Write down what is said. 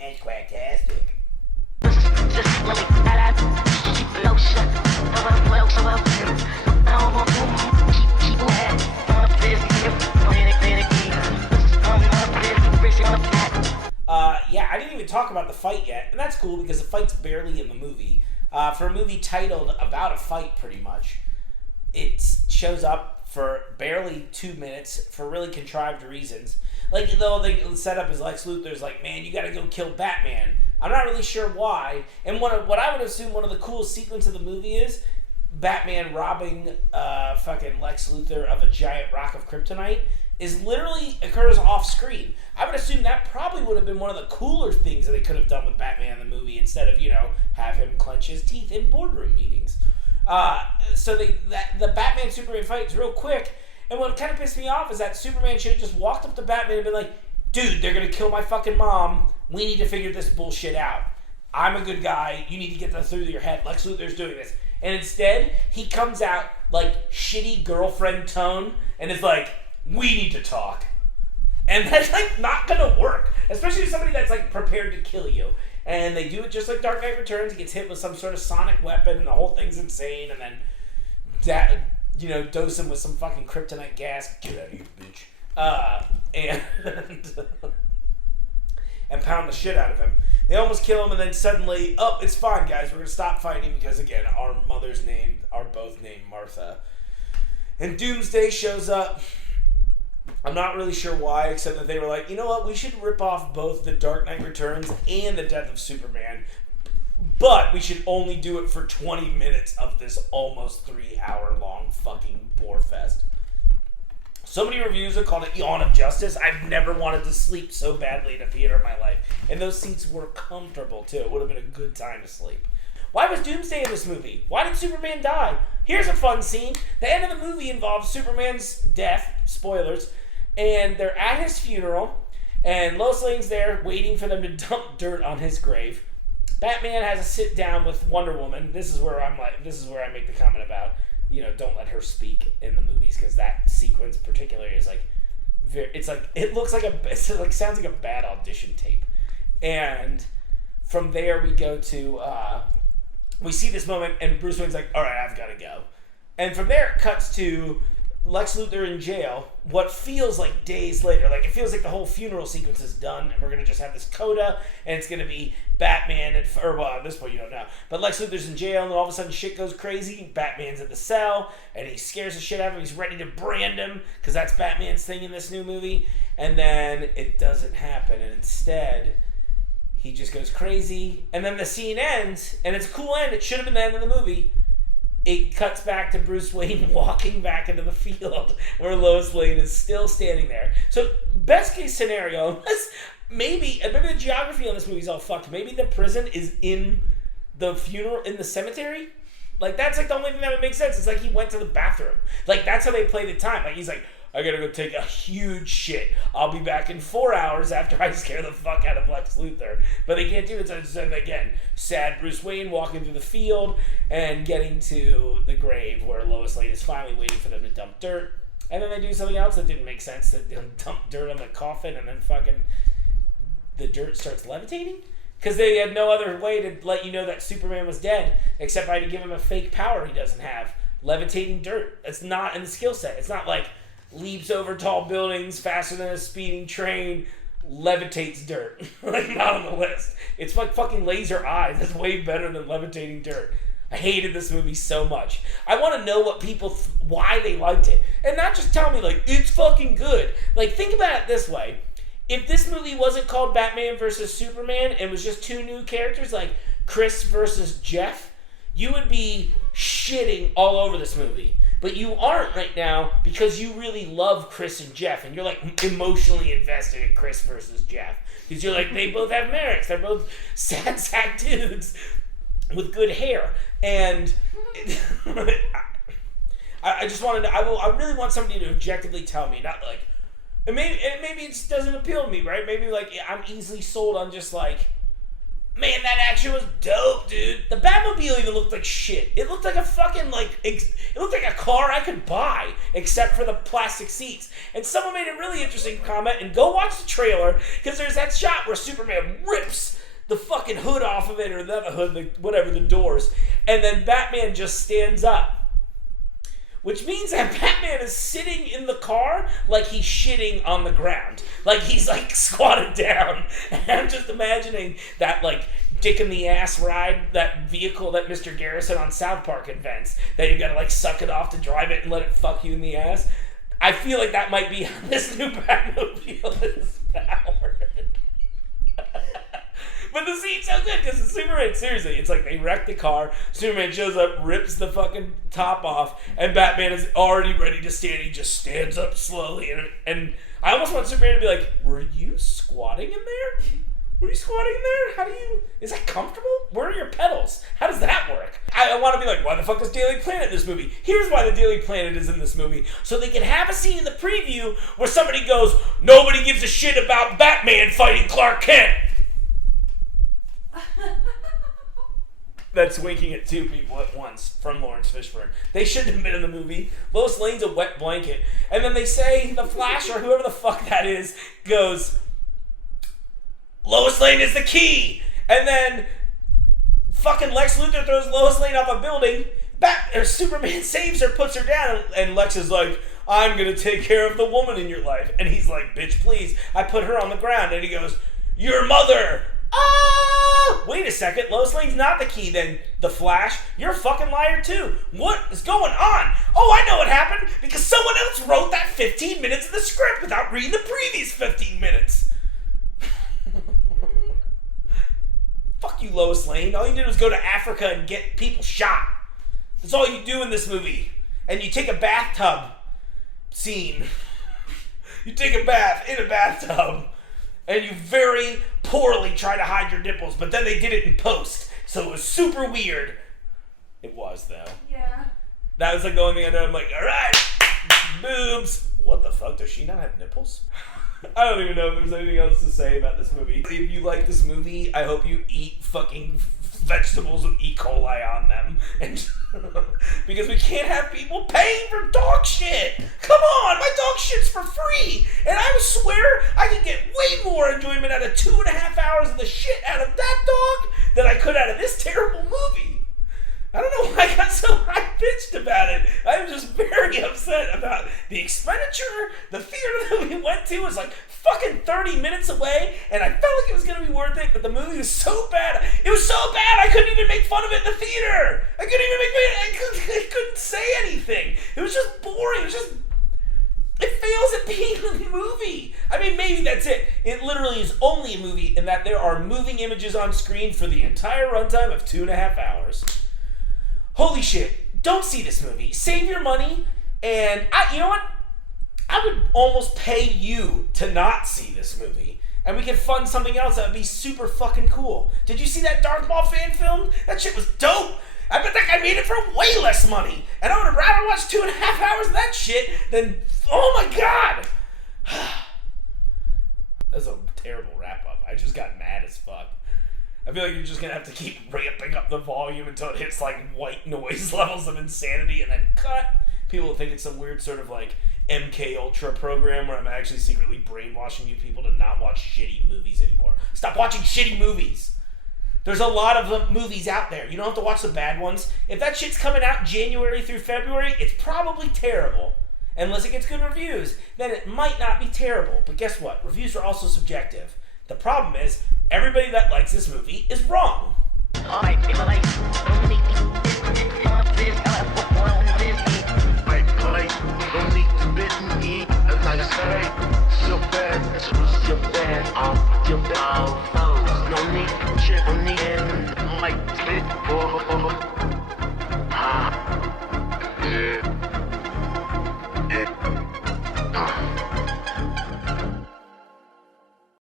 That's quacktastic. Yeah, I didn't even talk about the fight yet, and that's cool because the fight's barely in the movie. For a movie titled about a fight, pretty much, it shows up for barely 2 minutes for really contrived reasons. Like, though they set up as Lex Luthor's like, man, you gotta go kill Batman. I'm not really sure why. And what I would assume one of the coolest sequences of the movie is Batman robbing fucking Lex Luthor of a giant rock of kryptonite is literally occurs off screen. I would assume that probably would have been one of the cooler things that they could have done with Batman in the movie instead of, have him clench his teeth in boardroom meetings. So the Batman Superman fight is real quick, and what kind of pissed me off is that Superman should have just walked up to Batman and been like, dude, they're gonna kill my fucking mom. We need to figure this bullshit out. I'm a good guy. You need to get that through your head. Lex Luthor's doing this. And instead, he comes out like shitty girlfriend tone and is like, we need to talk. And that's like not gonna work. Especially with somebody that's like prepared to kill you. And they do it just like Dark Knight Returns. He gets hit with some sort of sonic weapon and the whole thing's insane. And then, dose him with some fucking kryptonite gas. Get out of here, bitch. And pound the shit out of him. They almost kill him and then suddenly, it's fine, guys. We're going to stop fighting because, again, our mothers are both named Martha. And Doomsday shows up. I'm not really sure why, except that they were like, you know what? We should rip off both The Dark Knight Returns and The Death of Superman. But we should only do it for 20 minutes of this almost 3-hour-long fucking bore fest. So many reviews have called it Yawn of Justice. I've never wanted to sleep so badly in a theater in my life. And those seats were comfortable, too. It would have been a good time to sleep. Why was Doomsday in this movie? Why did Superman die? Here's a fun scene. The end of the movie involves Superman's death. Spoilers. And they're at his funeral. And Lois Lane's there waiting for them to dump dirt on his grave. Batman has a sit down with Wonder Woman. This is where I make the comment about, don't let her speak in the movies, because that sequence particularly is like, sounds like a bad audition tape. And from there we go to, we see this moment and Bruce Wayne's like, all right, I've got to go. And from there it cuts to Lex Luthor in jail, what feels like days later. Like, it feels like the whole funeral sequence is done, and we're going to just have this coda, and it's going to be Batman, at this point you don't know. But Lex Luthor's in jail, and all of a sudden shit goes crazy. Batman's in the cell, and he scares the shit out of him. He's ready to brand him, because that's Batman's thing in this new movie. And then it doesn't happen, and instead, he just goes crazy. And then the scene ends, and it's a cool end. It should have been the end of the movie. It cuts back to Bruce Wayne walking back into the field where Lois Lane is still standing there. So, best case scenario, unless maybe the geography on this movie is all fucked. Maybe the prison is in the cemetery. Like, that's like the only thing that would make sense. It's like he went to the bathroom. Like, that's how they play the time. Like, he's like, I gotta go take a huge shit. I'll be back in 4 hours after I scare the fuck out of Lex Luthor. But they can't do it. So again, sad Bruce Wayne walking through the field and getting to the grave where Lois Lane is finally waiting for them to dump dirt. And then they do something else that didn't make sense. They dump dirt on the coffin and then fucking the dirt starts levitating? Because they had no other way to let you know that Superman was dead except by to give him a fake power he doesn't have. Levitating dirt. It's not in the skill set. It's not like leaps over tall buildings faster than a speeding train, levitates dirt. Like, not on the list. It's like fucking laser eyes. That's way better than levitating dirt. I hated this movie so much. I want to know what people, why they liked it. And not just tell me, like, it's fucking good. Like, think about it this way. If this movie wasn't called Batman versus Superman and was just two new characters, like Chris versus Jeff, you would be shitting all over this movie. But you aren't right now because you really love Chris and Jeff, and you're like emotionally invested in Chris versus Jeff. Because you're like, they both have merits. They're both sad sack dudes with good hair. And I just want to know, I really want somebody to objectively tell me, not like, and maybe it just doesn't appeal to me, right? Maybe like I'm easily sold on just like Man, that action was dope, dude. The Batmobile even looked like shit. It looked like a fucking, it looked like a car I could buy, except for the plastic seats. And someone made a really interesting comment, and go watch the trailer, because there's that shot where Superman rips the fucking hood off of it, or not the hood, whatever, the doors, and then Batman just stands up. Which means that Batman is sitting in the car like he's shitting on the ground. Like he's like squatted down. And I'm just imagining that like dick in the ass ride, that vehicle that Mr. Garrison on South Park invents. That you gotta like suck it off to drive it and let it fuck you in the ass. I feel like that might be how this new Batmobile is powered. But the scene's so good because it's Superman, seriously, it's like they wreck the car, Superman shows up, rips the fucking top off, and Batman is already ready to stand. He just stands up slowly, and I almost want Superman to be like, were you squatting in there? Were you squatting in there? Is that comfortable? Where are your pedals? How does that work? I want to be like, why the fuck is Daily Planet in this movie? Here's why the Daily Planet is in this movie. So they can have a scene in the preview where somebody goes, nobody gives a shit about Batman fighting Clark Kent. That's winking at two people at once from Lawrence Fishburne. They shouldn't have been in the movie. Lois Lane's a wet blanket. And then they say, the Flash or whoever the fuck that is, goes, Lois Lane is the key! And then fucking Lex Luthor throws Lois Lane off a building. Superman saves her, puts her down, and Lex is like, I'm gonna take care of the woman in your life. And he's like, bitch, please. I put her on the ground. And he goes, your mother! Oh! Wait a second, Lois Lane's not the key then, the Flash. You're a fucking liar too. What is going on? Oh, I know what happened, because someone else wrote that 15 minutes of the script without reading the previous 15 minutes. Fuck you, Lois Lane. All you did was go to Africa and get people shot. That's all you do in this movie. And you take a bathtub scene. You take a bath in a bathtub. And you very poorly try to hide your nipples, but then they did it in post, so it was super weird. It was, though. Yeah. That was like the only thing I know. I'm like, alright, boobs. What the fuck? Does she not have nipples? I don't even know if there's anything else to say about this movie. If you like this movie, I hope you eat fucking vegetables with E. coli on them. And because we can't have people paying for dog shit. Come on, my dog shit's for free. And I swear I can get way more enjoyment out of 2.5 hours of the shit out of that dog than I could out of this terrible movie. I don't know why I got so high-pitched about it. I was just very upset about the expenditure. The theater that we went to was like fucking 30 minutes away, and I felt like it was going to be worth it, but the movie was so bad. It was so bad I couldn't even make fun of it in the theater. I couldn't say anything. It was just boring. It fails at being a movie. I mean, maybe that's it. It literally is only a movie in that there are moving images on screen for the entire runtime of 2.5 hours. Holy shit, don't see this movie. Save your money, and you know what? I would almost pay you to not see this movie, and we could fund something else that would be super fucking cool. Did you see that Darth Maul fan film? That shit was dope. I bet that guy made it for way less money, and I would have rather watched 2.5 hours of that shit than, oh my god. That's a terrible wrap-up. I just got mad as fuck. I feel like you're just going to have to keep ramping up the volume until it hits like white noise levels of insanity and then cut. People will think it's some weird sort of like MK Ultra program where I'm actually secretly brainwashing you people to not watch shitty movies anymore. Stop watching shitty movies. There's a lot of movies out there. You don't have to watch the bad ones. If that shit's coming out January through February, it's probably terrible. Unless it gets good reviews, then it might not be terrible. But guess what? Reviews are also subjective. The problem is, everybody that likes this movie is wrong. Yeah.